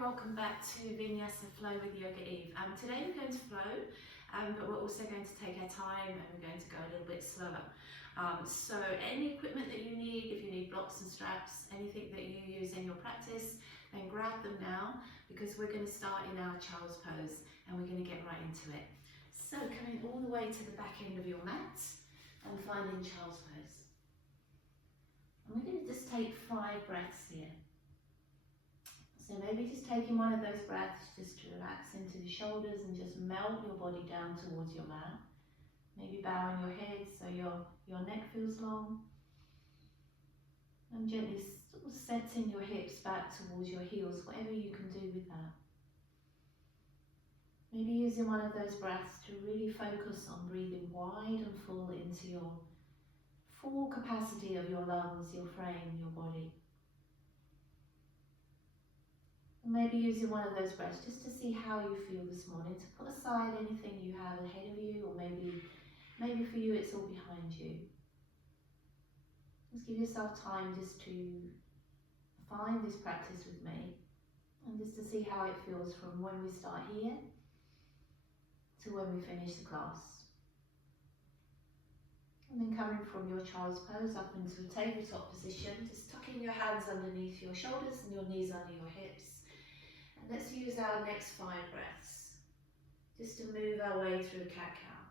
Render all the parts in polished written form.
welcome back to Vinyasa Flow with Yoga Eve. Today we're going to flow, but we're also going to take our time and we're going to go a little bit slower. So any equipment that you need, if you need blocks and straps, anything that you use in your practice, then grab them now because we're going to start in our child's pose and we're going to get right into it. So coming all the way to the back end of your mat and finding child's pose. And we're going to just take 5 breaths here. So maybe just taking one of those breaths just to relax into the shoulders and just melt your body down towards your mat. Maybe bowing your head so your neck feels long. And gently sort of setting your hips back towards your heels, whatever you can do with that. Maybe using one of those breaths to really focus on breathing wide and full into your full capacity of your lungs, your frame, your body. Maybe using one of those breaths just to see how you feel this morning, to put aside anything you have ahead of you, or maybe for you it's all behind you. Just give yourself time just to find this practice with me, and just to see how it feels from when we start here to when we finish the class. And then coming from your child's pose up into a tabletop position, just tucking your hands underneath your shoulders and your knees under your hips. Let's use our next 5 breaths just to move our way through cat-cow.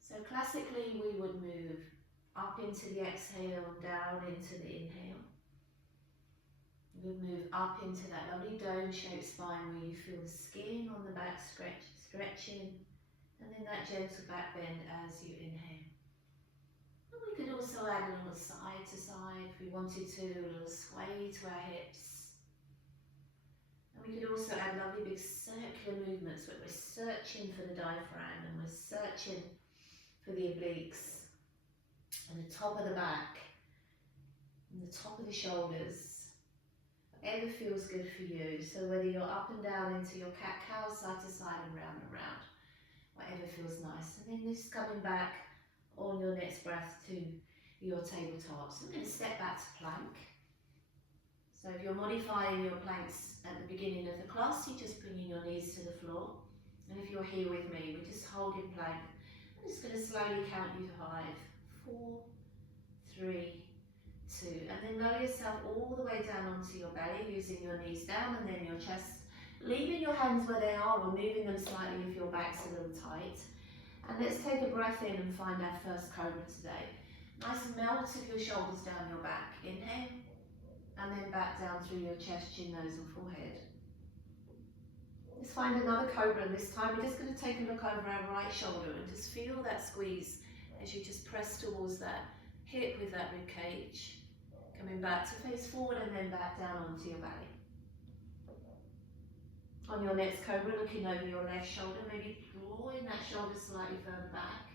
So classically we would move up into the exhale and down into the inhale. We would move up into that lovely dome-shaped spine where you feel the skin on the back stretching, and then that gentle back bend as you inhale. And we could also add a little side to side if we wanted to, a little sway to our hips. We could also add lovely big circular movements where we're searching for the diaphragm and we're searching for the obliques and the top of the back and the top of the shoulders. Whatever feels good for you. So whether you're up and down into your cat-cow, side to side and round, whatever feels nice. And then just coming back on your next breath to your tabletop. So I'm going to step back to plank. So if you're modifying your planks at the beginning of the class, you're just bringing your knees to the floor. And if you're here with me, we're just holding plank. I'm just going to slowly count you to 5, 4, 3, 2. And then lower yourself all the way down onto your belly, using your knees down and then your chest. Leaving your hands where they are or moving them slightly if your back's a little tight. And let's take a breath in and find our first cobra today. Nice melt of your shoulders down your back. Inhale. And then back down through your chest, chin, nose and forehead. Let's find another cobra, and this time we're just going to take a look over our right shoulder and just feel that squeeze as you just press towards that hip with that rib cage. Coming back to face forward and then back down onto your belly. On your next cobra, looking over your left shoulder, maybe drawing that shoulder slightly further back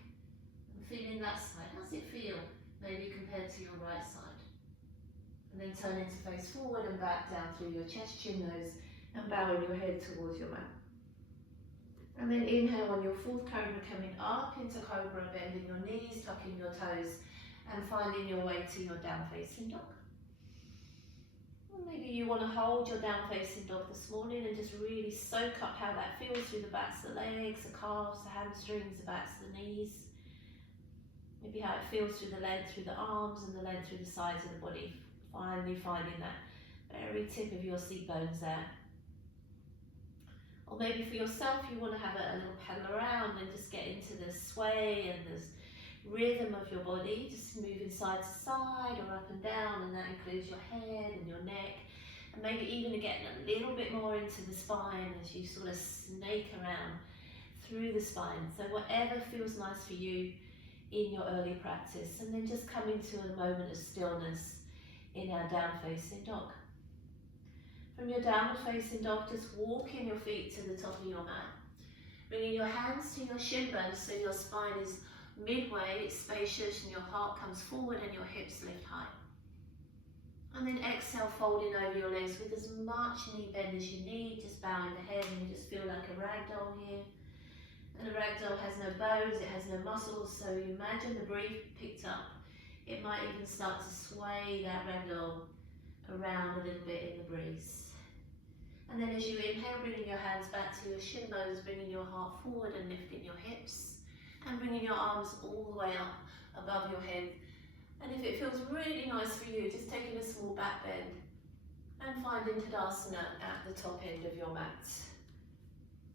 and feeling that side. How's it feel? Maybe compared to your right side. And then turning to face forward and back down through your chest, chin, nose, and bowing your head towards your mat. And then inhale on your 4th cobra, coming up into cobra, bending your knees, tucking your toes, and finding your way to your down facing dog. Or maybe you want to hold your down facing dog this morning and just really soak up how that feels through the backs of the legs, the calves, the hamstrings, the backs of the knees. Maybe how it feels through the length, through the arms, and the length through the sides of the body. Finally finding that very tip of your seat bones there. Or maybe for yourself you want to have a little pedal around and just get into the sway and the rhythm of your body, just moving side to side or up and down, and that includes your head and your neck, and maybe even getting a little bit more into the spine as you sort of snake around through the spine. So whatever feels nice for you in your early practice, and then just coming to a moment of stillness in our down facing dog. From your downward facing dog, just walking your feet to the top of your mat. Bringing your hands to your shin bones so your spine is midway, it's spacious, and your heart comes forward and your hips lift high. And then exhale, folding over your legs with as much knee bend as you need, just bowing the head, and you just feel like a ragdoll here. And a ragdoll has no bones, it has no muscles, so you imagine the breath picked up. It might even start to sway that ragdoll around a little bit in the breeze. And then as you inhale, bringing your hands back to your shin bones, bringing your heart forward and lifting your hips, and bringing your arms all the way up above your head. And if it feels really nice for you, just taking a small back bend and finding Tadasana at the top end of your mat.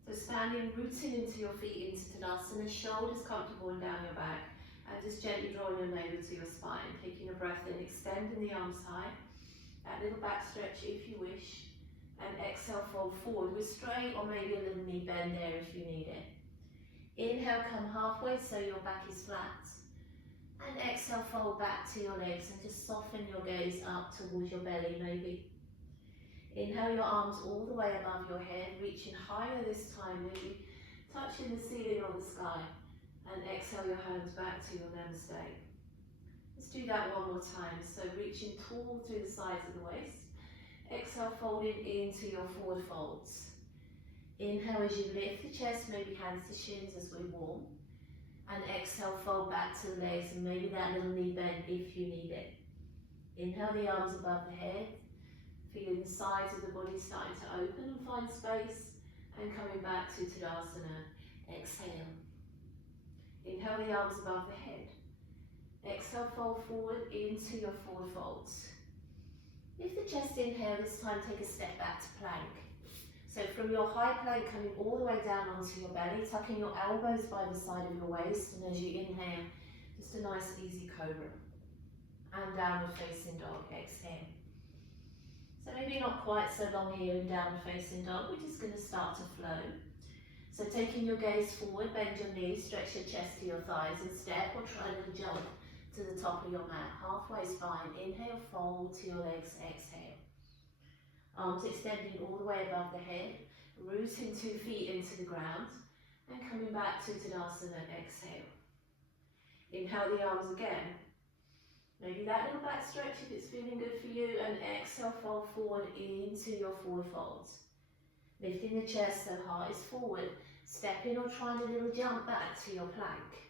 So standing, rooting into your feet into Tadasana, shoulders comfortable and down your back, and just gently drawing your navel to your spine, taking a breath in, extending the arms high, that little back stretch if you wish, and exhale, fold forward with straight or maybe a little knee bend there if you need it. Inhale, come halfway so your back is flat, and exhale, fold back to your legs and just soften your gaze up towards your belly maybe. Inhale your arms all the way above your head, reaching higher this time, maybe touching the ceiling or the sky. And exhale your hands back to your namaste. Let's do that one more time. So reaching tall through the sides of the waist. Exhale, folding into your forward folds. Inhale as you lift the chest, maybe hands to shins as we warm. And exhale, fold back to the legs and maybe that little knee bend if you need it. Inhale the arms above the head. Feeling the sides of the body starting to open and find space, and coming back to Tadasana. Exhale. Inhale the arms above the head. Exhale, fold forward into your forward folds. Lift the chest, inhale, this time take a step back to plank. So from your high plank, coming all the way down onto your belly, tucking your elbows by the side of your waist, and as you inhale, just a nice easy cobra. And downward facing dog, exhale. So maybe not quite so long here in downward facing dog, we're just going to start to flow. So taking your gaze forward, bend your knees, stretch your chest to your thighs and step or try a little jump to the top of your mat, halfway spine. Inhale, fold to your legs, exhale. Arms extending all the way above the head, rooting 2 feet into the ground and coming back to Tadasana, exhale. Inhale the arms again. Maybe that little back stretch if it's feeling good for you, and exhale, fold forward into your forward folds. Lifting the chest so heart is forward, stepping or trying a little jump back to your plank.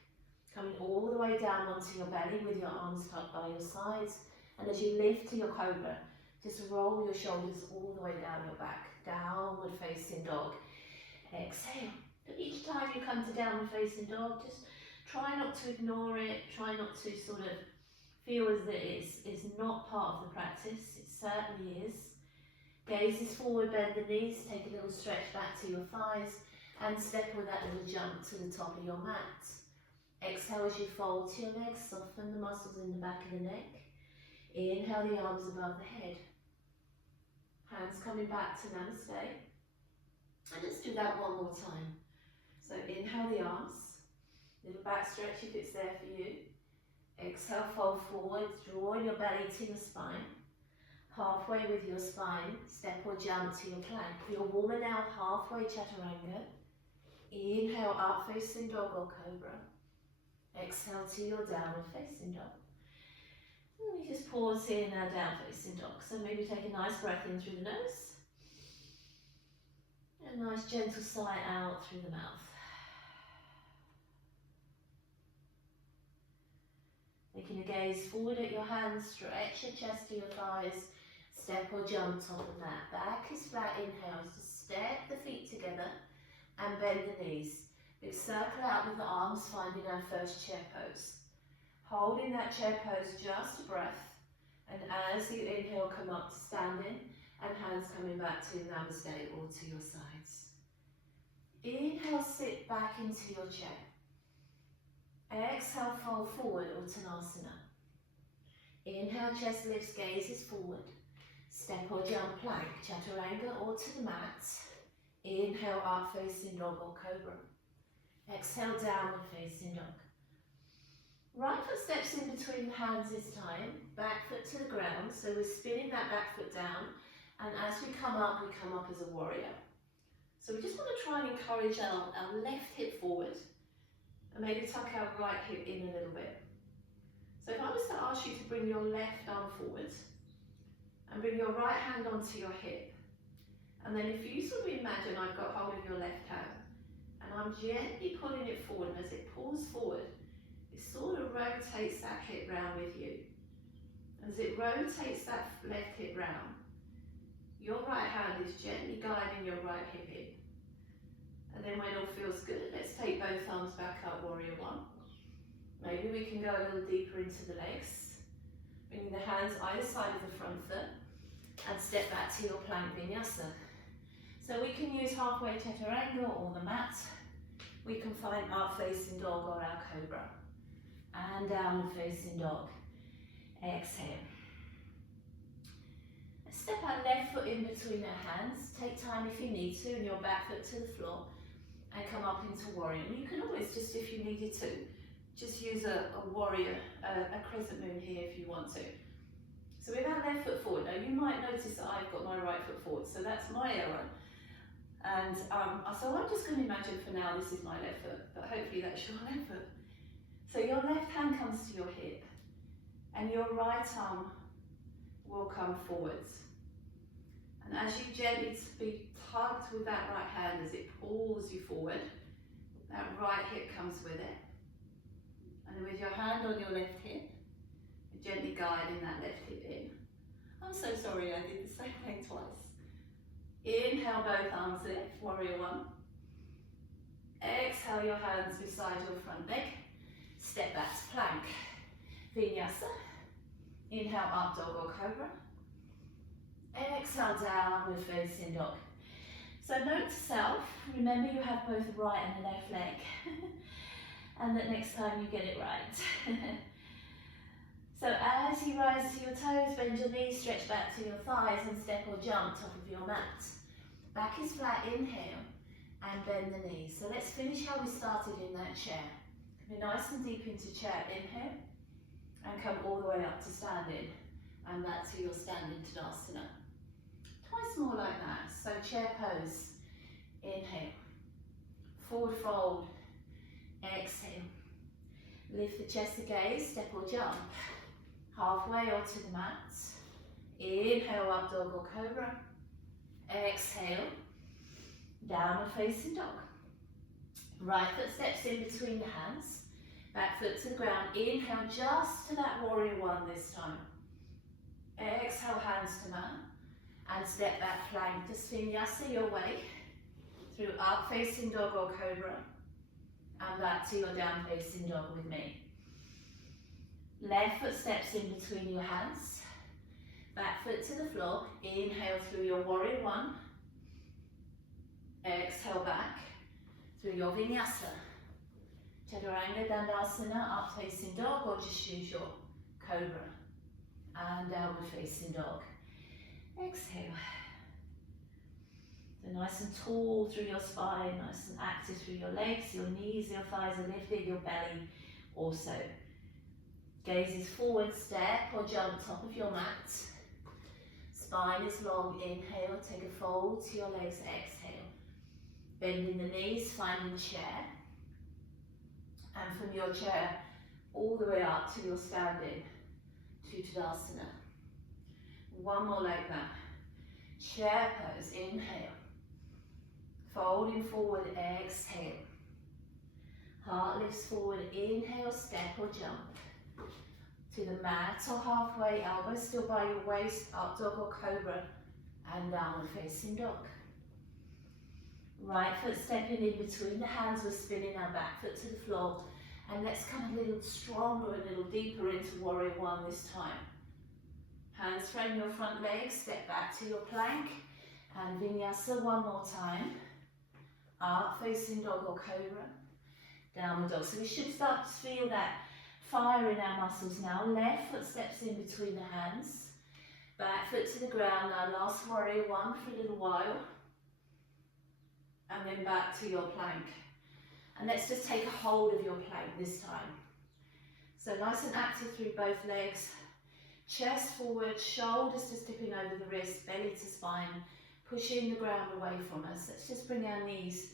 Coming all the way down onto your belly with your arms tucked by your sides, and as you lift to your cobra, just roll your shoulders all the way down your back, downward facing dog. Exhale. But each time you come to downward facing dog, just try not to ignore it, try not to sort of feel as it is not part of the practice. It certainly is. Gaze is forward, bend the knees, take a little stretch back to your thighs and step with that little jump to the top of your mat. Exhale as you fold to your legs, soften the muscles in the back of the neck. Inhale the arms above the head. Hands coming back to namaste. And let's do that one more time. So inhale the arms, little back stretch if it's there for you. Exhale, fold forward, draw your belly to your spine. Halfway with your spine, step or jump to your plank. For your warmer now, halfway chaturanga. Inhale, up facing dog or cobra. Exhale to your downward facing dog. And we just pause here now, down facing dog. So maybe take a nice breath in through the nose. And a nice gentle sigh out through the mouth. Making a gaze forward at your hands, stretch your chest to your thighs, step or jump top of that. Back is flat, inhale, just step the feet together and bend the knees. Big circle out with the arms, finding our first chair pose. Holding that chair pose, just a breath, and as you inhale, come up to standing and hands coming back to namaste or to your sides. Inhale, sit back into your chair. Exhale, fold forward, Uttanasana. Inhale, chest lifts, gaze is forward. Step or jump plank, chaturanga or to the mat. Inhale, up facing dog or cobra. Exhale, downward facing dog. Right foot steps in between the hands this time, back foot to the ground, so we're spinning that back foot down, and as we come up as a warrior. So we just want to try and encourage our left hip forward, and maybe tuck our right hip in a little bit. So if I was to ask you to bring your left arm forward, and bring your right hand onto your hip, and then if you sort of imagine I've got hold of your left hand, and I'm gently pulling it forward, and as it pulls forward, it sort of rotates that hip round with you. As it rotates that left hip round, your right hand is gently guiding your right hip in. And then when all feels good, let's take both arms back up, warrior one. Maybe we can go a little deeper into the legs. Bringing the hands either side of the front foot and step back to your plank vinyasa. So we can use halfway chaturanga or the mat. We can find our facing dog or our cobra. And downward facing dog. Exhale. Step our left foot in between our hands. Take time if you need to, and your back foot to the floor. And come up into warrior. You can always just, if you needed to, just use a warrior, a crescent moon here if you want to. So with our left foot forward, now you might notice that I've got my right foot forward, so that's my error. And so I'm just going to imagine for now this is my left foot, but hopefully that's your left foot. So your left hand comes to your hip, and your right arm will come forwards. And as you gently be tugged with that right hand as it pulls you forward, that right hip comes with it. And with your hand on your left hip, you're gently guiding that left hip in. I'm so sorry I did the same thing twice. Inhale, both arms lift, warrior one. Exhale, your hands beside your front leg. Step back to plank. Vinyasa. Inhale, up dog or cobra. Exhale, downward facing dog. So note to self, remember you have both the right and the left leg. And that next time you get it right. So as you rise to your toes, bend your knees, stretch back to your thighs and step or jump top of your mat. Back is flat, inhale, and bend the knees. So let's finish how we started in that chair. Be nice and deep into chair, inhale, and come all the way up to standing. And back to your standing Tadasana. Twice more like that. So chair pose, inhale, forward fold, exhale. Lift the chest to gaze, step or jump. Halfway onto the mat. Inhale, up dog or cobra. Exhale, downward facing dog. Right foot steps in between the hands. Back foot to the ground. Inhale just to that warrior one this time. Exhale, hands to mat. And step back plank. Just vinyasa your way through up facing dog or cobra. And back to your down facing dog with me. Left foot steps in between your hands. Back foot to the floor. Inhale through your warrior one. Exhale back through your vinyasa. Chaturanga Dandasana, up facing dog, or just use your cobra. And downward facing dog. Exhale. So nice and tall through your spine, nice and active through your legs, your knees, your thighs are lifted, your belly also. Gaze is forward, step or jump top of your mat. Spine is long, inhale, take a fold to your legs, exhale. Bending the knees, finding chair. And from your chair, all the way up to your standing, to Tadasana. One more like that. Chair pose, inhale. Folding forward, exhale. Heart lifts forward, inhale, step or jump. To the mat or halfway, elbows still by your waist, up dog or cobra, and downward facing dog. Right foot stepping in between the hands, we're spinning our back foot to the floor. And let's come a little stronger, a little deeper into warrior one this time. Hands frame your front legs, step back to your plank, and vinyasa one more time. Up facing dog or cobra, downward dog. So we should start to feel that fire in our muscles now. Left foot steps in between the hands. Back foot to the ground. Now last warrior one for a little while. And then back to your plank. And let's just take a hold of your plank this time. So nice and active through both legs. Chest forward, shoulders just dipping over the wrist, belly to spine. Pushing the ground away from us. Let's just bring our knees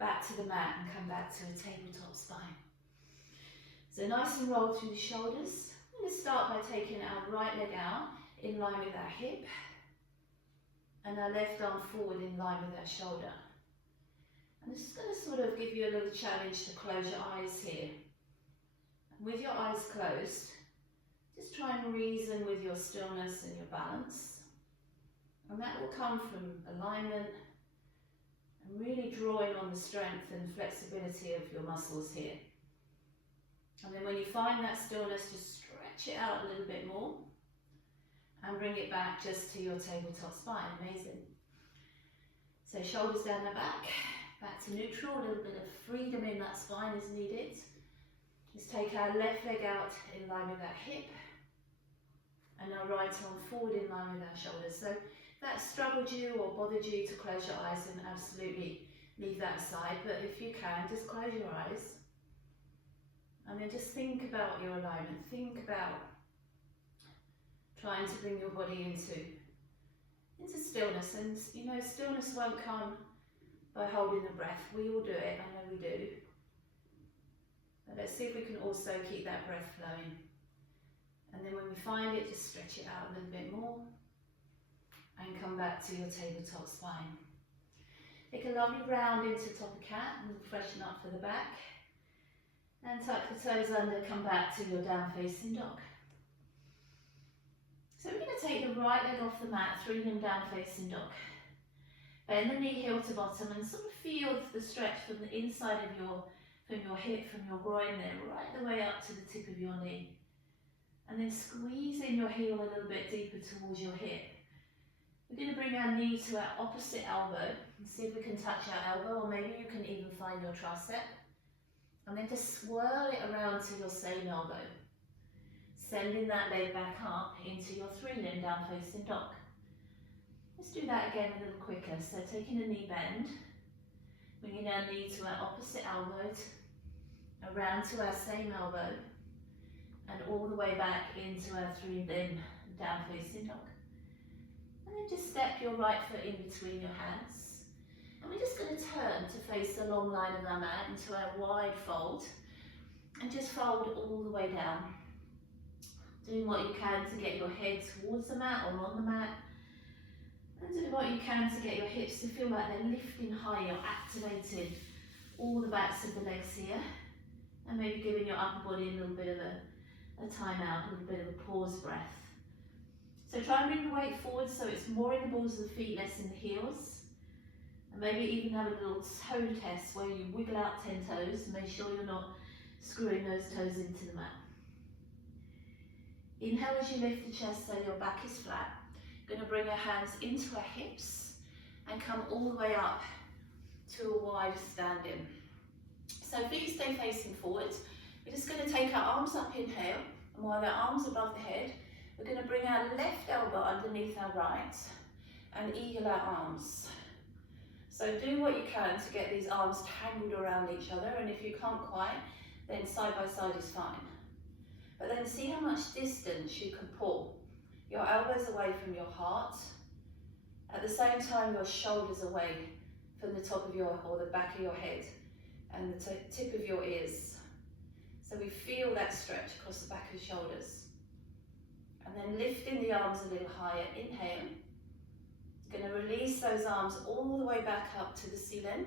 back to the mat and come back to a tabletop spine. So nice and roll through the shoulders. We're going to start by taking our right leg out in line with our hip. And our left arm forward in line with our shoulder. I'm just going to sort of give you a little challenge to close your eyes here. And with your eyes closed, just try and reason with your stillness and your balance And that will come from alignment and really drawing on the strength and flexibility of your muscles here. And then when you find that stillness, just stretch it out a little bit more and bring it back just to your tabletop spine. Amazing. So shoulders down the back to neutral, a little bit of freedom in that spine is needed. Let's take our left leg out in line with that hip and our right arm forward in line with our shoulders. So if that struggled you or bothered you to close your eyes, then absolutely leave that aside. But if you can, just close your eyes and then just think about your alignment. Think about trying to bring your body into stillness. And you know, stillness won't come by holding the breath. We all do it, I know we do. But let's see if we can also keep that breath flowing. And then when we find it, just stretch it out a little bit more and come back to your tabletop spine. Take a lovely round into top of cat and freshen up for the back. And tuck the toes under, come back to your down facing dog. So we're going to take the right leg off the mat, 3-limb down facing dog. Bend the knee heel to bottom and sort of feel the stretch from the inside of from your hip, from your groin there, right the way up to the tip of your knee. And then squeeze in your heel a little bit deeper towards your hip. We're going to bring our knee to our opposite elbow and see if we can touch our elbow, or maybe you can even find your tricep. And then just swirl it around to your same elbow. Sending that leg back up into your 3-limb down facing dog. Let's do that again a little quicker. So taking a knee bend, bringing our knee to our opposite elbow, around to our same elbow, and all the way back into our 3-limb down facing dog. And then just step your right foot in between your hands. And we're just going to turn to face the long line of our mat into our wide fold. And just fold all the way down. Doing what you can to get your head towards the mat or on the mat. And do what you can to get your hips to feel like they're lifting high. You're activating all the backs of the legs here. And maybe giving your upper body a little bit of a time out, a little bit of a pause breath. So try and bring the weight forward so it's more in the balls of the feet, less in the heels. And maybe even have a little toe test where you wiggle out 10 toes and make sure you're not screwing those toes into the mat. Inhale as you lift the chest so your back is flat. Going to bring our hands into our hips and come all the way up to a wide standing. So feet stay facing forward. We're just going to take our arms up, inhale, and while our arms above the head, we're going to bring our left elbow underneath our right and eagle our arms. So do what you can to get these arms tangled around each other, and if you can't quite, then side by side is fine. But then see how much distance you can pull. Your elbows away from your heart. At the same time, your shoulders away from the top of or the back of your head and the tip of your ears. So we feel that stretch across the back of the shoulders. And then lifting the arms a little higher, inhale. Going to release those arms all the way back up to the ceiling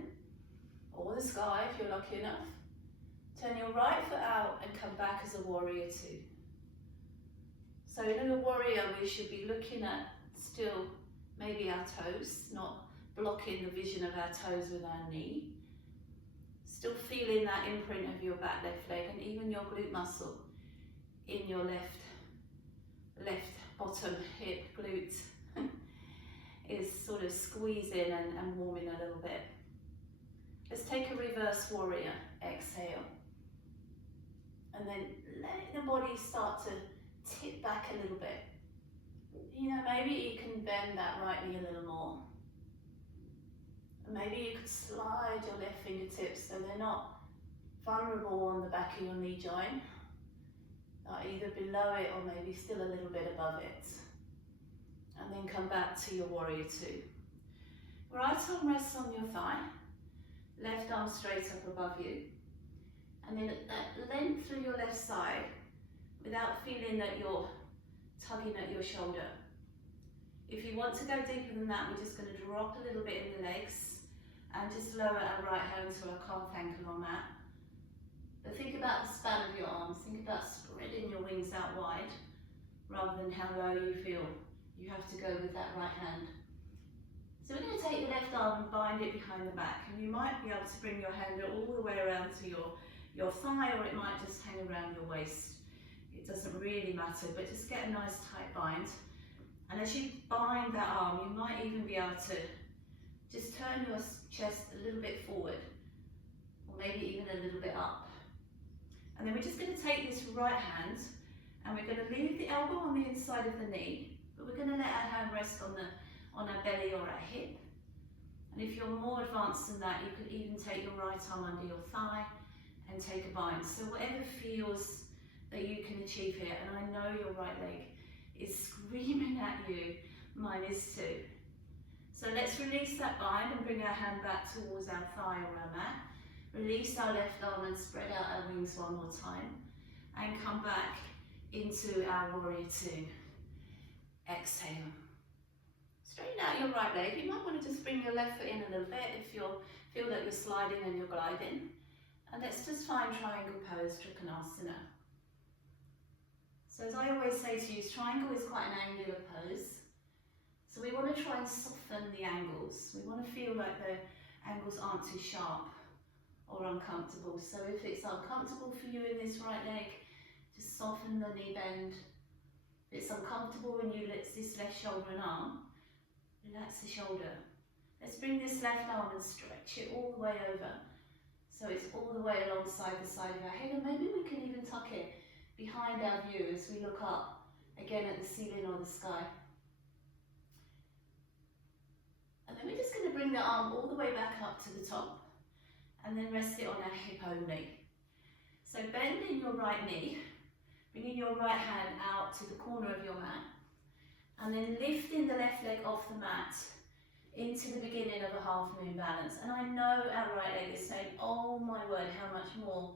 or the sky if you're lucky enough. Turn your right foot out and come back as a warrior 2. So in a warrior, we should be looking at still maybe our toes, not blocking the vision of our toes with our knee. Still feeling that imprint of your back left leg and even your glute muscle in your left bottom hip glute is sort of squeezing and warming a little bit. Let's take a reverse warrior, exhale. And then let the body start to tip back a little bit. You know, maybe you can bend that right knee a little more. And maybe you could slide your left fingertips so they're not vulnerable on the back of your knee joint, either below it or maybe still a little bit above it. And then come back to your warrior 2. Right arm rests on your thigh, left arm straight up above you. And then at length through your left side, without feeling that you're tugging at your shoulder. If you want to go deeper than that, we're just going to drop a little bit in the legs and just lower our right hand to our calf ankle on that. But think about the span of your arms. Think about spreading your wings out wide rather than how low you feel you have to go with that right hand. left arm and bind it behind the back. And you might be able to bring your hand all the way around to your thigh, or it might just hang around your waist. It doesn't really matter, but just get a nice tight bind. And as you bind that arm, you might even be able to just turn your chest a little bit forward, or maybe even a little bit up. And then we're just going to take this right hand, and we're going to leave the elbow on the inside of the knee, but we're going to let our hand rest on our belly or our hip. And if you're more advanced than that, you could even take your right arm under your thigh and take a bind. So whatever feels that you can achieve here, and I know your right leg is screaming at you, mine is too. So let's release that bind and bring our hand back towards our thigh or our mat. Release our left arm and spread out our wings one more time. And come back into our warrior two. Exhale. Straighten out your right leg. You might want to just bring your left foot in a little bit if you feel that you're sliding and you're gliding. And let's just find triangle pose, Trikonasana. So as I always say to you, triangle is quite an angular pose. So we want to try and soften the angles. We want to feel like the angles aren't too sharp or uncomfortable. So if it's uncomfortable for you in this right leg, just soften the knee bend. If it's uncomfortable when you lift this left shoulder and arm, relax the shoulder. Let's bring this left arm and stretch it all the way over. So it's all the way alongside the side of our head, and maybe we can even tuck it behind our view as we look up again at the ceiling or the sky. And then we're just going to bring the arm all the way back up to the top and then rest it on our hip only. So bending your right knee, bringing your right hand out to the corner of your mat, and then lifting the left leg off the mat into the beginning of a half moon balance. And I know our right leg is saying, oh my word, how much more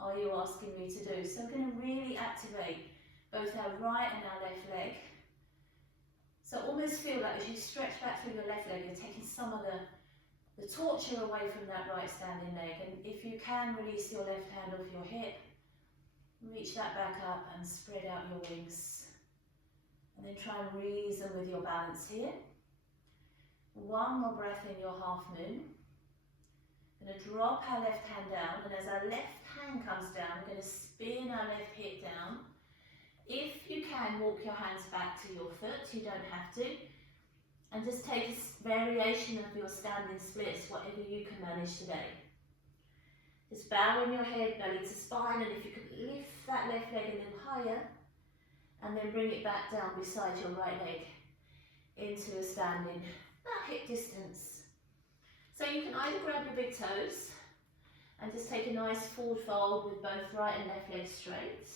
are you asking me to do? So I'm going to really activate both our right and our left leg. So almost feel like as you stretch back through your left leg, you're taking some of the torture away from that right standing leg. And if you can, release your left hand off your hip, reach that back up and spread out your wings. And then try and reason with your balance here. One more breath in your half moon. We're going to drop our left hand down, and as our left hand comes down, we're going to spin our left hip down. If you can, walk your hands back to your foot, you don't have to. And just take a variation of your standing splits, whatever you can manage today. Just bowing your head, belly to spine, and if you could lift that left leg a little higher, and then bring it back down beside your right leg into a standing, about hip distance. So you can either grab your big toes and just take a nice forward fold with both right and left legs straight,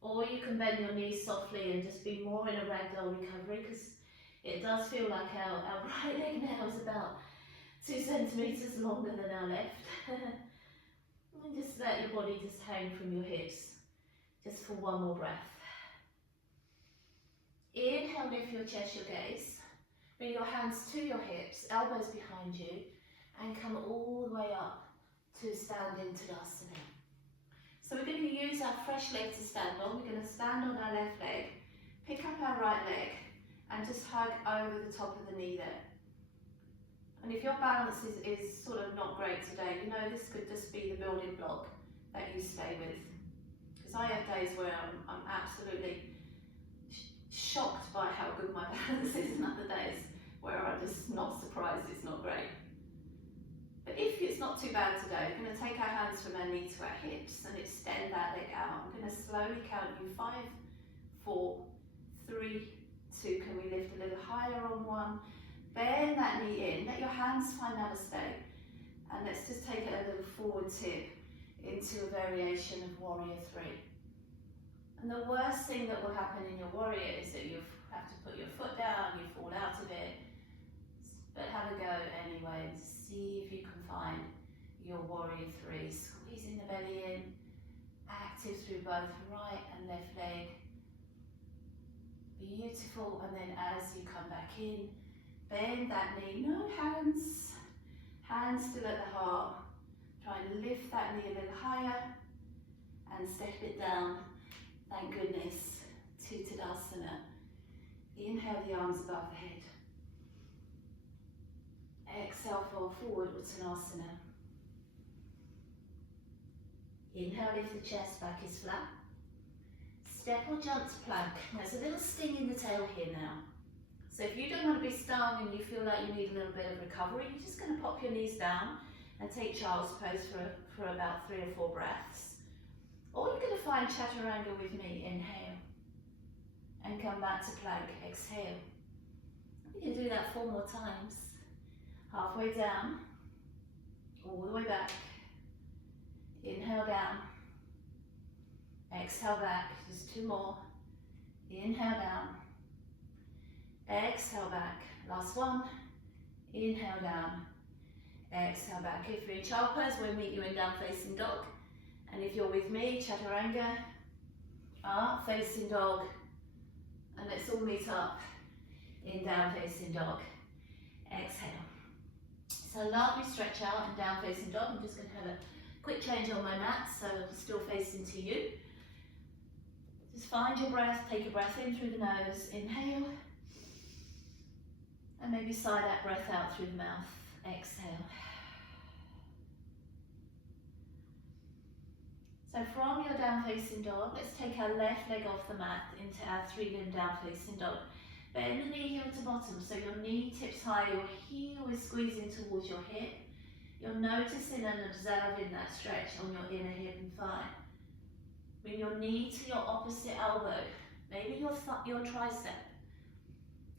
or you can bend your knees softly and just be more in a ragdoll recovery, because it does feel like our right leg now is about 2 centimetres longer than our left. And just let your body just hang from your hips, just for one more breath. Inhale, lift your chest, your gaze. Bring your hands to your hips, elbows behind you, and come all the way up to standing Tadasana. So we're going to use our fresh leg to stand on. We're going to stand on our left leg, pick up our right leg, and just hug over the top of the knee there. And if your balance is sort of not great today, you know this could just be the building block that you stay with. Because I have days where I'm absolutely shocked by how good my balance is, and other days where I'm just not surprised it's not great. But if it's not too bad today, we're going to take our hands from our knee to our hips and extend that leg out. I'm going to slowly count you 5, 4, 3, 2. Can we lift a little higher on 1? Bend that knee in, let your hands find Namaste. And let's just take it a little forward tip into a variation of Warrior 3. And the worst thing that will happen in your Warrior is that you have to put your foot down, you fall out of it. But have a go anyway and see if you can find your Warrior 3. Squeezing the belly in, active through both right and left leg. Beautiful, and then as you come back in, bend that knee, no hands, hands still at the heart. Try and lift that knee a little higher and step it down, thank goodness, to Tadasana. Inhale the arms above the head. exhale, fall forward, Uttanasana. Inhale, lift the chest, back is flat. Step or jump to plank. There's a little sting in the tail here now. So if you don't want to be stung and you feel like you need a little bit of recovery, you're just going to pop your knees down and take child's pose for about 3 or 4 breaths. Or you're going to find chaturanga with me. Inhale. And come back to plank. Exhale. You can do that 4 more times. Halfway down. All the way back. Inhale down. Exhale back. Just 2 more. Inhale down. Exhale back. Last one. Inhale down. Exhale back. If you're in child pose, we'll meet you in down facing dog. And if you're with me, chaturanga, up facing dog. And let's all meet up in down facing dog. Exhale. So lovely stretch out and down facing dog. I'm just going to have a quick change on my mat so I'm still facing to you. Just find your breath, take a breath in through the nose, inhale. And maybe sigh that breath out through the mouth, exhale. So from your down facing dog, let's take our left leg off the mat into our 3-limb down facing dog. Bend the knee heel to bottom, so your knee tips high, your heel is squeezing towards your hip. You're noticing and observing that stretch on your inner hip and thigh. Bring your knee to your opposite elbow, maybe your tricep.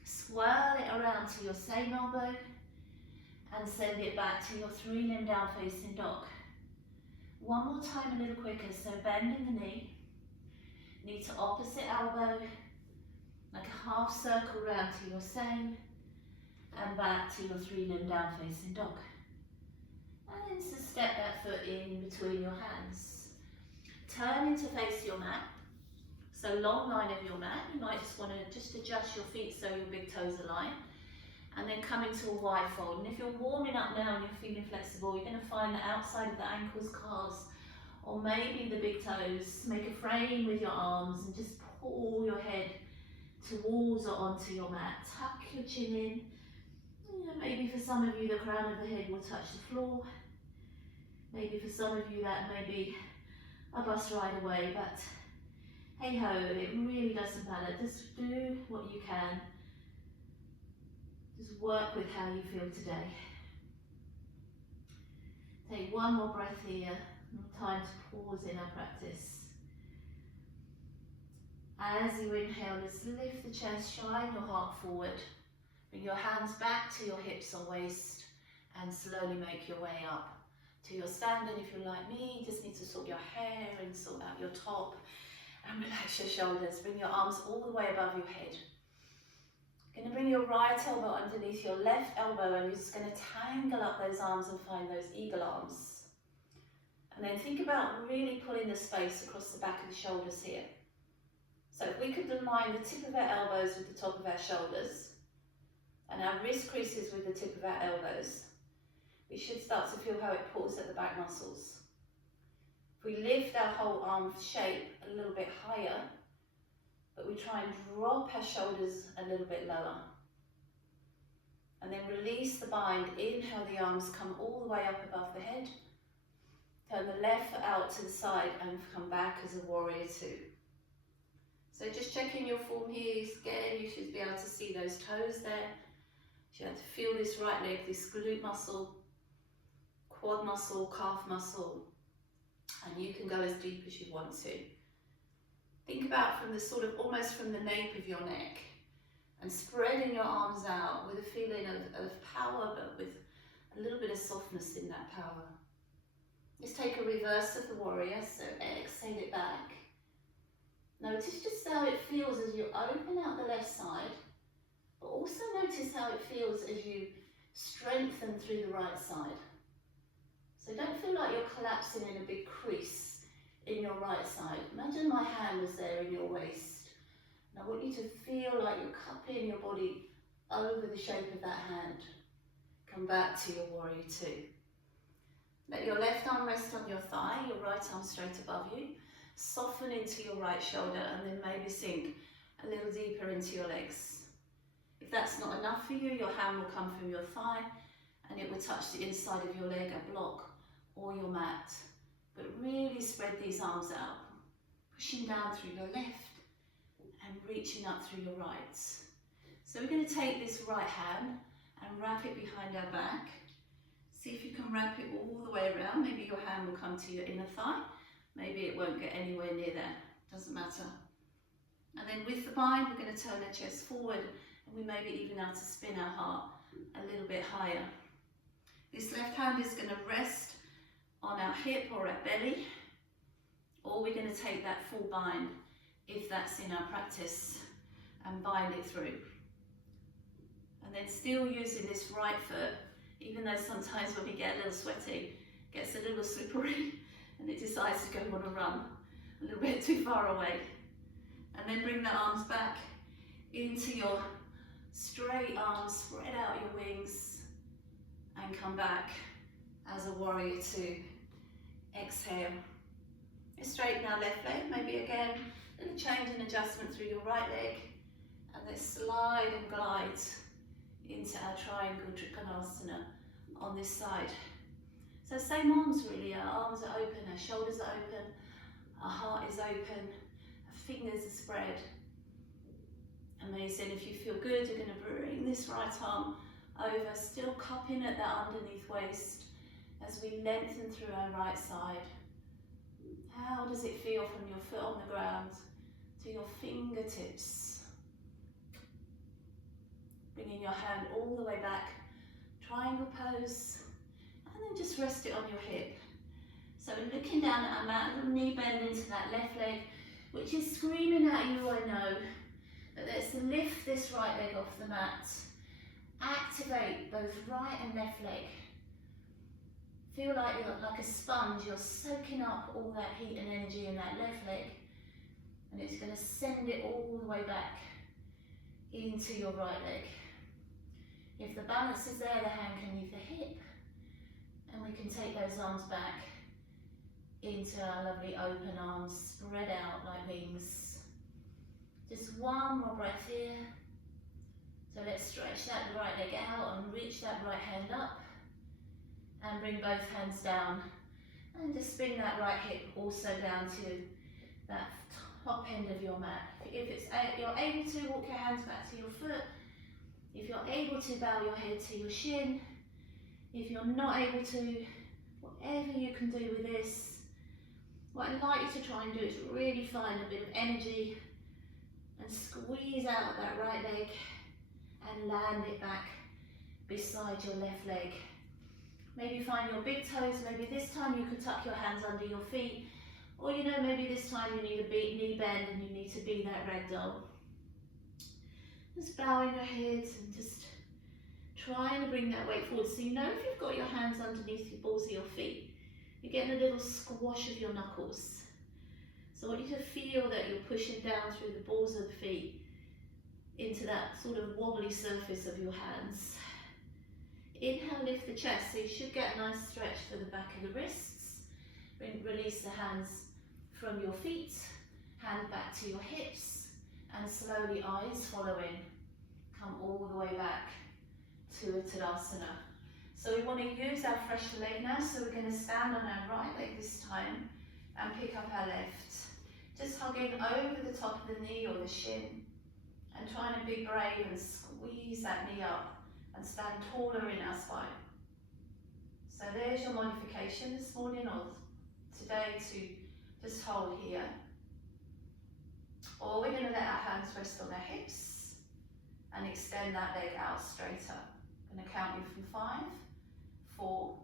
Swirl it around to your same elbow and send it back to your 3-limb down facing dog. One more time, a little quicker, so bending the knee to opposite elbow, like a half circle round to your same, and back to your 3-limb down facing dog. And then to step that foot in between your hands. Turning to face your mat, so long line of your mat, you might just want to just adjust your feet so your big toes align. And then come into a wide fold. And if you're warming up now and you're feeling flexible, you're going to find the outside of the ankles, calves, or maybe the big toes. Make a frame with your arms and just pull your head towards or onto your mat. Tuck your chin in. Maybe for some of you the crown of the head will touch the floor. Maybe for some of you that may be a bus ride away, but hey ho, it really doesn't matter. Just do what you can. Just work with how you feel today. Take one more breath here. Time to pause in our practice. As you inhale, just lift the chest, shine your heart forward. Bring your hands back to your hips or waist and slowly make your way up to your standing. If you're like me, you just need to sort your hair and sort out your top and relax your shoulders. Bring your arms all the way above your head. You're going to bring your right elbow underneath your left elbow and you're just going to tangle up those arms and find those eagle arms. And then think about really pulling the space across the back of the shoulders here. So if we could align the tip of our elbows with the top of our shoulders and our wrist creases with the tip of our elbows, we should start to feel how it pulls at the back muscles. If we lift our whole arm shape a little bit higher, but we try and drop our shoulders a little bit lower. And then release the bind. Inhale, the arms come all the way up above the head. Turn the left foot out to the side and come back as a warrior 2. So just checking your form here. Again, you should be able to see those toes there. You should have to feel this right leg, this glute muscle, quad muscle, calf muscle. And you can go as deep as you want to. Think about from the sort of, almost from the nape of your neck and spreading your arms out with a feeling of power, but with a little bit of softness in that power. Just take a reverse of the warrior, so exhale it back. Notice just how it feels as you open out the left side, but also notice how it feels as you strengthen through the right side. So don't feel like you're collapsing in a big crease in your right side. Imagine my hand was there in your waist. And I want you to feel like you're cupping your body over the shape of that hand. Come back to your warrior 2. Let your left arm rest on your thigh, your right arm straight above you. Soften into your right shoulder and then maybe sink a little deeper into your legs. If that's not enough for you, your hand will come from your thigh and it will touch the inside of your leg, a block or your mat. But really spread these arms out, pushing down through your left and reaching up through your right. So we're going to take this right hand and wrap it behind our back. See if you can wrap it all the way around. Maybe your hand will come to your inner thigh. Maybe it won't get anywhere near there. Doesn't matter. And then with the bind, we're going to turn our chest forward, and we maybe even have to spin our heart a little bit higher. This left hand is going to rest on our hip or our belly, or we're going to take that full bind if that's in our practice and bind it through. And then still using this right foot, even though sometimes when we get a little sweaty, it gets a little slippery and it decides to go on a run a little bit too far away. And then bring the arms back into your straight arms, spread out your wings and come back as a warrior two. Exhale. Straighten our left leg, maybe again, a little change and adjustment through your right leg, and then slide and glide into our triangle Trikonasana on this side. So same arms really, our arms are open, our shoulders are open, our heart is open, our fingers are spread. Amazing. If you feel good, you're going to bring this right arm over, still cupping at that underneath waist as we lengthen through our right side. How does it feel from your foot on the ground to your fingertips? Bringing your hand all the way back, triangle pose, and then just rest it on your hip. So we're looking down at our mat, a little knee bend into that left leg, which is screaming at you, I know. But let's lift this right leg off the mat. Activate both right and left leg. Feel like you're like a sponge, you're soaking up all that heat and energy in that left leg, and it's going to send it all the way back into your right leg. If the balance is there, the hand can leave the hip, and we can take those arms back into our lovely open arms, spread out like wings. Just one more breath here. So let's stretch that right leg out and reach that right hand up. And bring both hands down. And just spin that right hip also down to that top end of your mat. If you're able to, walk your hands back to your foot. If you're able to, bow your head to your shin. If you're not able to, whatever you can do with this, what I'd like you to try and do is really find a bit of energy and squeeze out that right leg and land it back beside your left leg. Maybe find your big toes, maybe this time you can tuck your hands under your feet, or you know, maybe this time you need a big knee bend and you need to be that ragdoll. Just bowing your head and just trying to bring that weight forward. So you know if you've got your hands underneath the balls of your feet, you're getting a little squash of your knuckles. So I want you to feel that you're pushing down through the balls of the feet into that sort of wobbly surface of your hands. Inhale, lift the chest, so you should get a nice stretch for the back of the wrists. Release the hands from your feet, hand back to your hips, and slowly eyes following. Come all the way back to a Tadasana. So we want to use our fresh leg now, so we're going to stand on our right leg this time and pick up our left. Just hugging over the top of the knee or the shin and trying to be brave and squeeze that knee up and stand taller in our spine. So there's your modification this morning or today to just hold here. Or we're going to let our hands rest on our hips and extend that leg out straighter. I'm going to count you from 5, 4,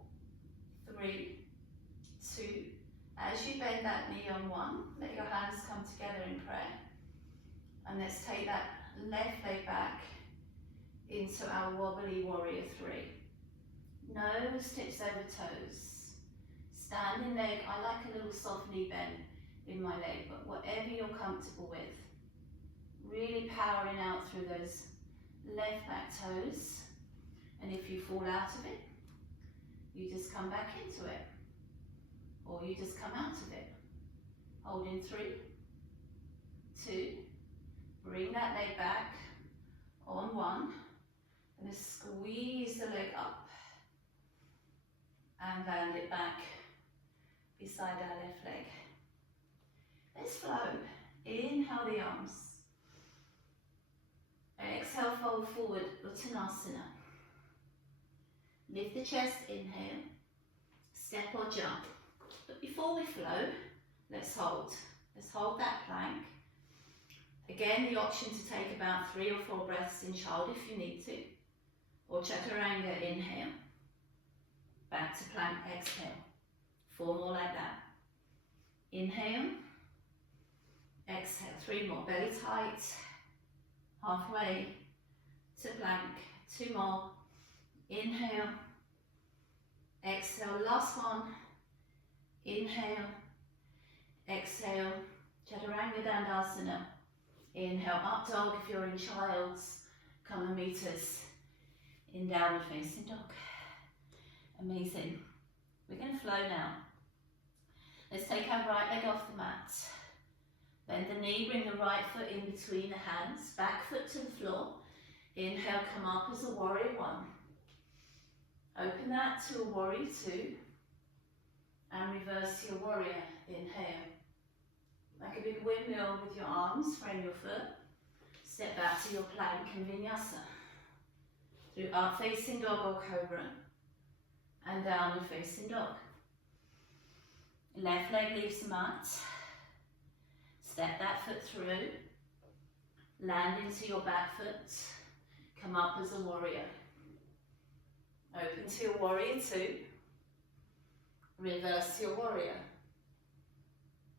3, 2. As you bend that knee on 1, let your hands come together in prayer. And let's take that left leg back into our wobbly warrior 3. Nose tips over toes. Standing leg, I like a little soft knee bend in my leg, but whatever you're comfortable with. Really powering out through those left back toes. And if you fall out of it, you just come back into it. Or you just come out of it. Holding 3, 2, bring that leg back on 1. And squeeze the leg up and land it back beside our left leg. Let's flow. Inhale the arms. Exhale, fold forward, Uttanasana. Lift the chest, inhale. Step or jump. But before we flow, let's hold. Let's hold that plank. Again, the option to take about 3 or 4 breaths in child if you need to. Or chaturanga, inhale. Back to plank, exhale. 4 more like that. Inhale. Exhale, 3 more. Belly tight. Halfway to plank. 2 more. Inhale. Exhale, last one. Inhale. Exhale. Chaturanga Dandasana. Inhale, up dog if you're in child's. Come and meet us in downward facing dog. Amazing. We're going to flow now. Let's take our right leg off the mat. Bend the knee, bring the right foot in between the hands. Back foot to the floor. Inhale, come up as a warrior 1. Open that to a warrior 2. And reverse to your warrior. Inhale. Like a big windmill with your arms, frame your foot. Step back to your plank and vinyasa. Through up facing dog or cobra. And downward facing dog. Left leg leaves the mat. Step that foot through. Land into your back foot. Come up as a warrior. Open to your warrior 2. Reverse your warrior.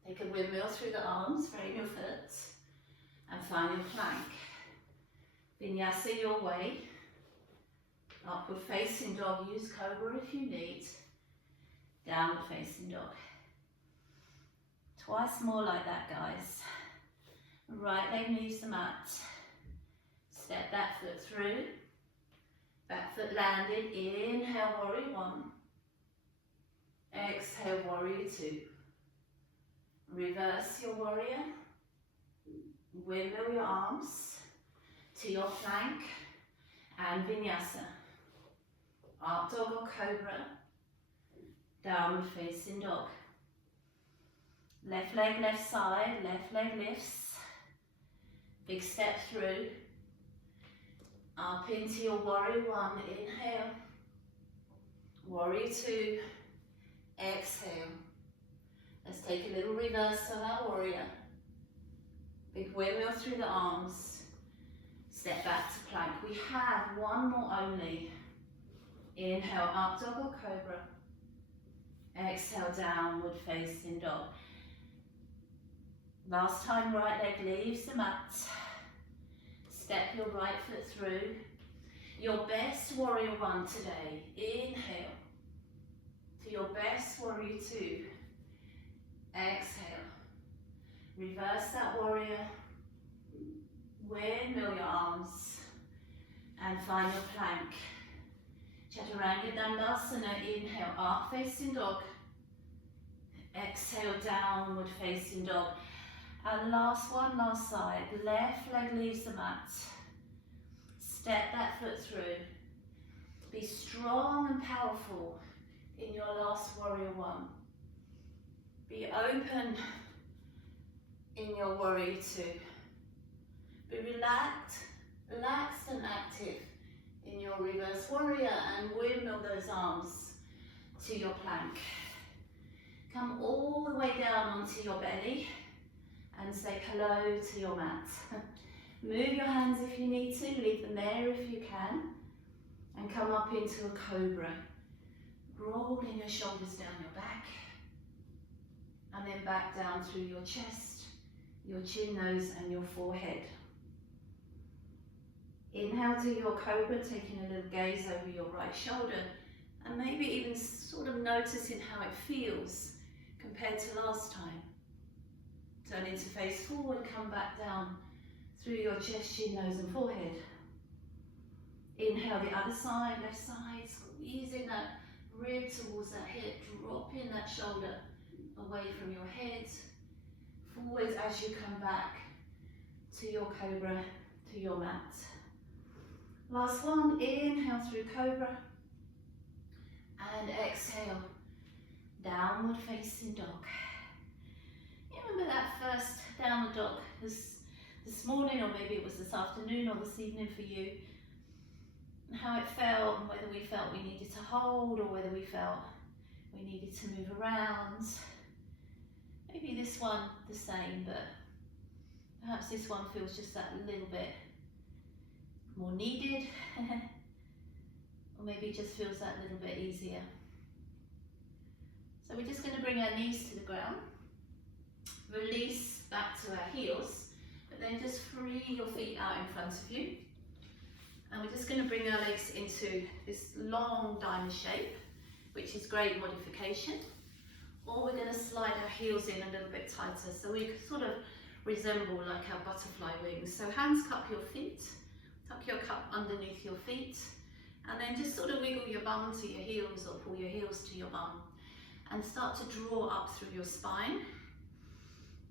Take a windmill through the arms, frame your foot, and find your plank. Vinyasa your way. Upward facing dog, use cobra if you need. Downward facing dog. Twice more like that, guys. Right leg leaves the mat. Step that foot through. Back foot landed. Inhale, warrior 1. Exhale, warrior 2. Reverse your warrior. Windmill your arms to your plank and vinyasa. Up dog or cobra. Downward facing dog. Left leg, left side, left leg lifts. Big step through. Up into your warrior 1, inhale. Warrior 2, exhale. Let's take a little reverse of our warrior. Big windmill through the arms. Step back to plank. We have 1 more only. Inhale, up dog or cobra. Exhale, downward facing dog. Last time, right leg leaves the mat. Step your right foot through. Your best warrior 1 today. Inhale. To your best warrior 2. Exhale. Reverse that warrior. Windmill your arms. And find your plank. Chaturanga Dandasana. Inhale, up facing dog. Exhale, downward facing dog. And last one, last side. Left leg leaves the mat. Step that foot through. Be strong and powerful in your last warrior 1. Be open in your warrior 2. Be relaxed and active in your reverse warrior and windmill those arms to your plank. Come all the way down onto your belly and say hello to your mat. Move your hands if you need to, leave them there if you can, and come up into a cobra. Rolling your shoulders down your back, and then back down through your chest, your chin, nose, and your forehead. Inhale to your cobra, taking a little gaze over your right shoulder, and maybe even sort of noticing how it feels compared to last time. Turn into face forward, come back down through your chest, chin, nose and forehead. Inhale the other side, left side, squeezing that rib towards that hip, dropping that shoulder away from your head. Forward as you come back to your cobra, to your mat. Last one, inhale through cobra. And exhale, downward facing dog. You remember that first downward dog this morning, or maybe it was this afternoon or this evening for you, and how it felt, and whether we felt we needed to hold or whether we felt we needed to move around. Maybe this one the same, but perhaps this one feels just that little bit more needed, or maybe it just feels that little bit easier. So we're just going to bring our knees to the ground, release back to our heels, but then just free your feet out in front of you. And we're just going to bring our legs into this long diamond shape, which is great modification. Or we're going to slide our heels in a little bit tighter, so we sort of resemble like our butterfly wings. So hands cup your feet, tuck your cup underneath your feet, and then just sort of wiggle your bum to your heels or pull your heels to your bum, and start to draw up through your spine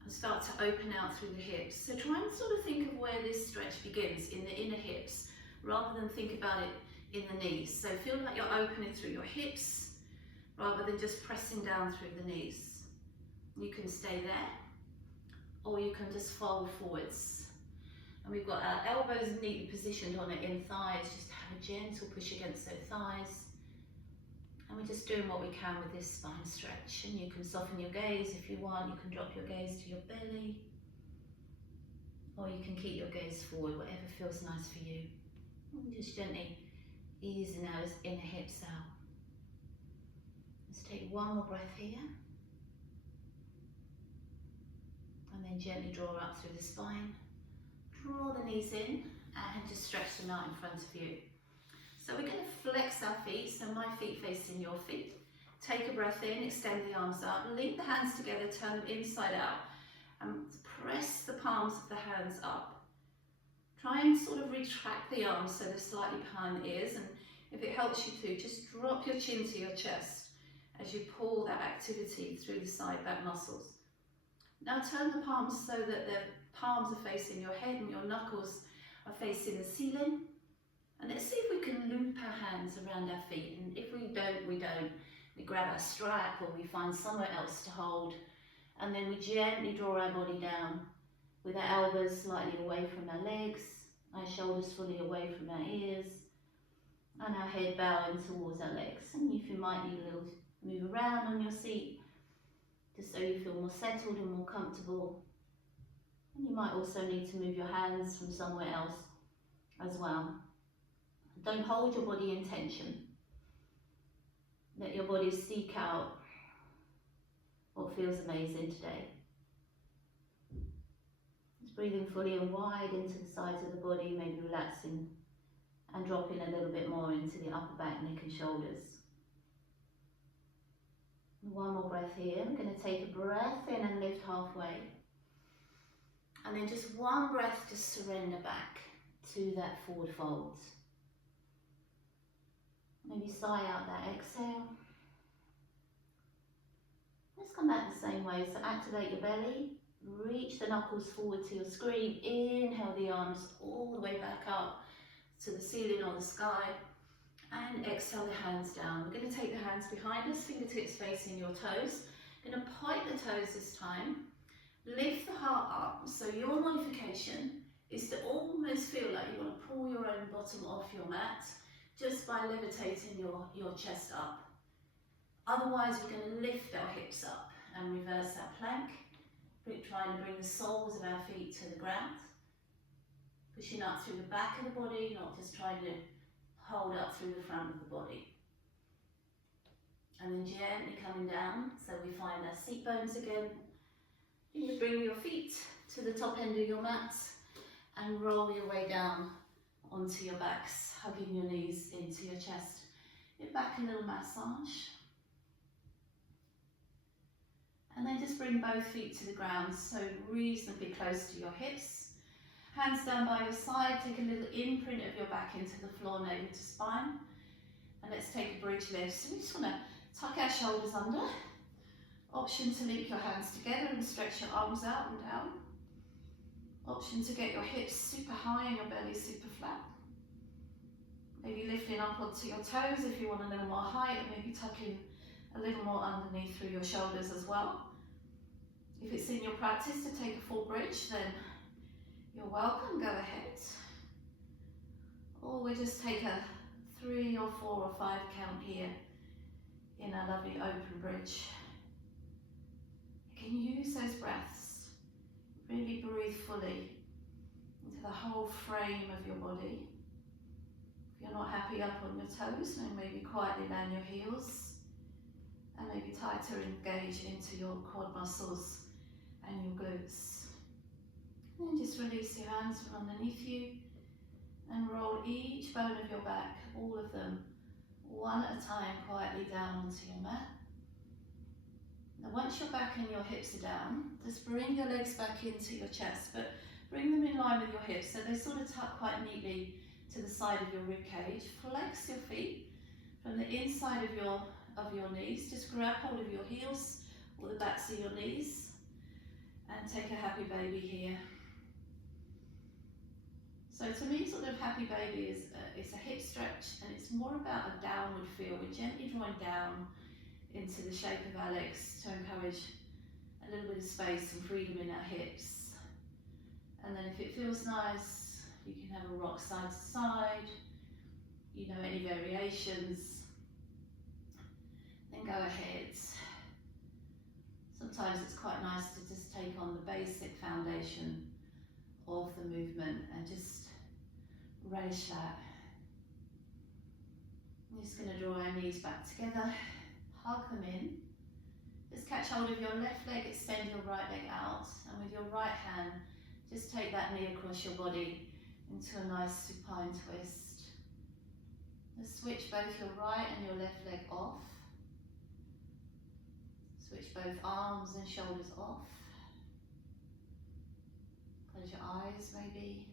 and start to open out through the hips. So try and sort of think of where this stretch begins, in the inner hips, rather than think about it in the knees. So feel like you're opening through your hips rather than just pressing down through the knees. You can stay there, or you can just fold forwards. And we've got our elbows neatly positioned on our in thighs, just have a gentle push against those thighs. And we're just doing what we can with this spine stretch. And you can soften your gaze if you want, you can drop your gaze to your belly, or you can keep your gaze forward, whatever feels nice for you. And just gently easing those inner hips out. Let's take one more breath here. And then gently draw up through the spine. Draw the knees in and just stretch them out in front of you. So we're going to flex our feet, so my feet facing your feet. Take a breath in, extend the arms up, link the hands together, turn them inside out, and press the palms of the hands up. Try and sort of retract the arms so they're slightly behind the ears, and if it helps you to, just drop your chin to your chest as you pull that activity through the side back muscles. Now turn the palms so that the palms are facing your head and your knuckles are facing the ceiling. And let's see if we can loop our hands around our feet, and if we don't, we don't. We grab our strap or we find somewhere else to hold, and then we gently draw our body down with our elbows slightly away from our legs, our shoulders fully away from our ears, and our head bowing towards our legs. And if you might need a little move around on your seat, just so you feel more settled and more comfortable. And you might also need to move your hands from somewhere else as well. Don't hold your body in tension. Let your body seek out what feels amazing today. Just breathing fully and wide into the sides of the body, maybe relaxing and dropping a little bit more into the upper back, neck and shoulders. One more breath here. I'm going to take a breath in and lift halfway. And then just one breath to surrender back to that forward fold. Maybe sigh out that exhale. Let's come back the same way. So activate your belly, reach the knuckles forward to your screen, inhale the arms all the way back up to the ceiling or the sky, and exhale the hands down. We're going to take the hands behind us, fingertips facing your toes. Going to point the toes this time, lift the heart up, so your modification is to almost feel like you want to pull your own bottom off your mat, just by levitating your chest up. Otherwise, we're going to lift our hips up and reverse our plank, trying to bring the soles of our feet to the ground, pushing up through the back of the body, not just trying to hold up through the front of the body. And then gently coming down, so we find our seat bones again. You can bring your feet to the top end of your mat and roll your way down onto your backs, hugging your knees into your chest. Give back a little massage. And then just bring both feet to the ground, so reasonably close to your hips. Hands down by your side, take a little imprint of your back into the floor, navel to spine. And let's take a bridge lift. So we just want to tuck our shoulders under. Option to link your hands together and stretch your arms out and down. Option to get your hips super high and your belly super flat. Maybe lifting up onto your toes if you want a little more height, and maybe tucking a little more underneath through your shoulders as well. If it's in your practice to take a full bridge, then you're welcome, go ahead. Or we'll just take a 3 or 4 or 5 count here in a lovely open bridge. You can use those breaths. Really breathe fully into the whole frame of your body. If you're not happy up on your toes, then maybe quietly down your heels and maybe tighter engage into your quad muscles and your glutes. And then just release your hands from underneath you and roll each bone of your back, all of them, one at a time, quietly down onto your mat. Now once your back and your hips are down, just bring your legs back into your chest, but bring them in line with your hips so they sort of tuck quite neatly to the side of your rib cage. Flex your feet from the inside of your knees. Just grab hold of your heels or the backs of your knees and take a happy baby here. So to me, sort of happy baby is it's a hip stretch, and it's more about a downward feel. We're gently drawing down into the shape of our legs to encourage a little bit of space and freedom in our hips. And then if it feels nice, you can have a rock side to side, you know, any variations, then go ahead. Sometimes it's quite nice to just take on the basic foundation of the movement and just relish that. I'm just going to draw our knees back together, hug them in. Just catch hold of your left leg, extend your right leg out, and with your right hand, just take that knee across your body into a nice supine twist. Just switch both your right and your left leg off. Switch both arms and shoulders off. Close your eyes maybe.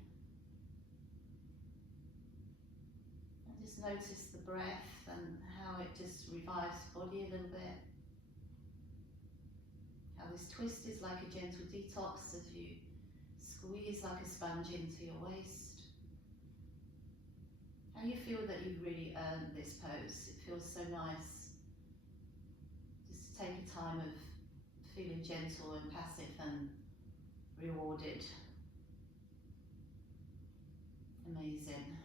And just notice the breath and how it just revives the body a little bit. How this twist is like a gentle detox as you squeeze like a sponge into your waist. How you feel that you've really earned this pose. It feels so nice. Just take a time of feeling gentle and passive and rewarded. Amazing.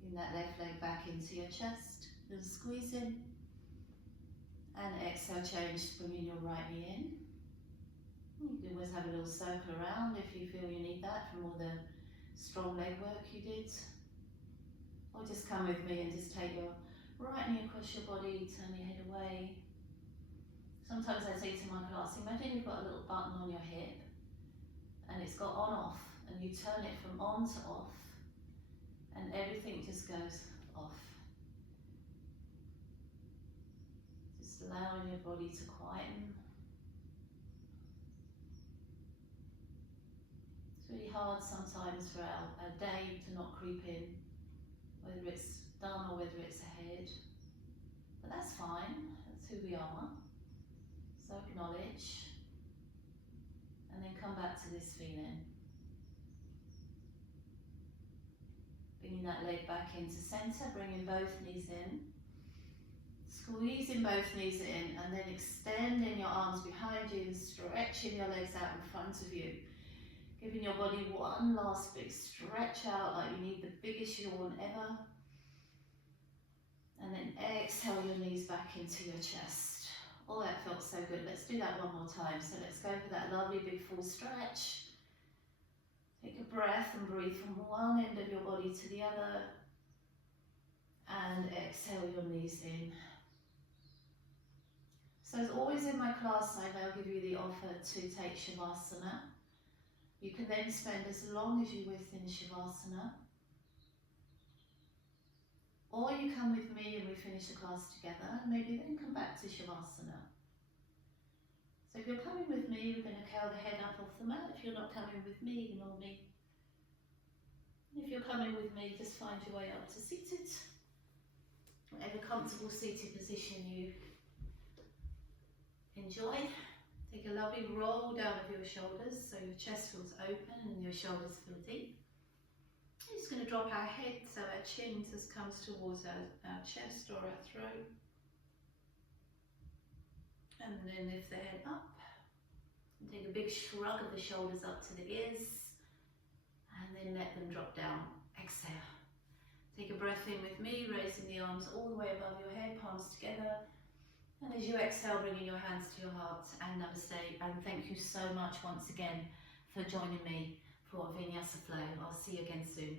Bring that left leg back into your chest, little squeeze in, and exhale, change, bringing your right knee in. You can always have a little circle around if you feel you need that from all the strong leg work you did. Or just come with me and just take your right knee across your body, turn your head away. Sometimes I say to my class, imagine you've got a little button on your hip and it's got on off, and you turn it from on to off and everything just goes off. Just allowing your body to quieten. It's really hard sometimes for our day to not creep in, whether it's done or whether it's ahead. But that's fine, that's who we are. So acknowledge, and then come back to this feeling. Bringing that leg back into centre, bringing both knees in. Squeezing both knees in, and then extending your arms behind you and stretching your legs out in front of you. Giving your body one last big stretch out like you need the biggest yawn ever. And then exhale your knees back into your chest. Oh, that felt so good. Let's do that one more time. So let's go for that lovely big full stretch. Take a breath and breathe from one end of your body to the other. And exhale your knees in. So as always in my class, I now give you the offer to take Shavasana. You can then spend as long as you wish in Shavasana. Or you come with me and we finish the class together, and maybe then come back to Shavasana. So if you're coming with me, we're going to curl the head up off the mat. If you're not coming with me, ignore me. And if you're coming with me, just find your way up to seated. Whatever comfortable seated position you enjoy. Take a lovely roll down of your shoulders so your chest feels open and your shoulders feel deep. Just going to drop our head so our chin just comes towards our chest or our throat. And then lift the head up. And take a big shrug of the shoulders up to the ears. And then let them drop down. Exhale. Take a breath in with me, raising the arms all the way above your head, palms together. And as you exhale, bringing your hands to your heart, and namaste. And thank you so much once again for joining me for Vinyasa Flow. I'll see you again soon.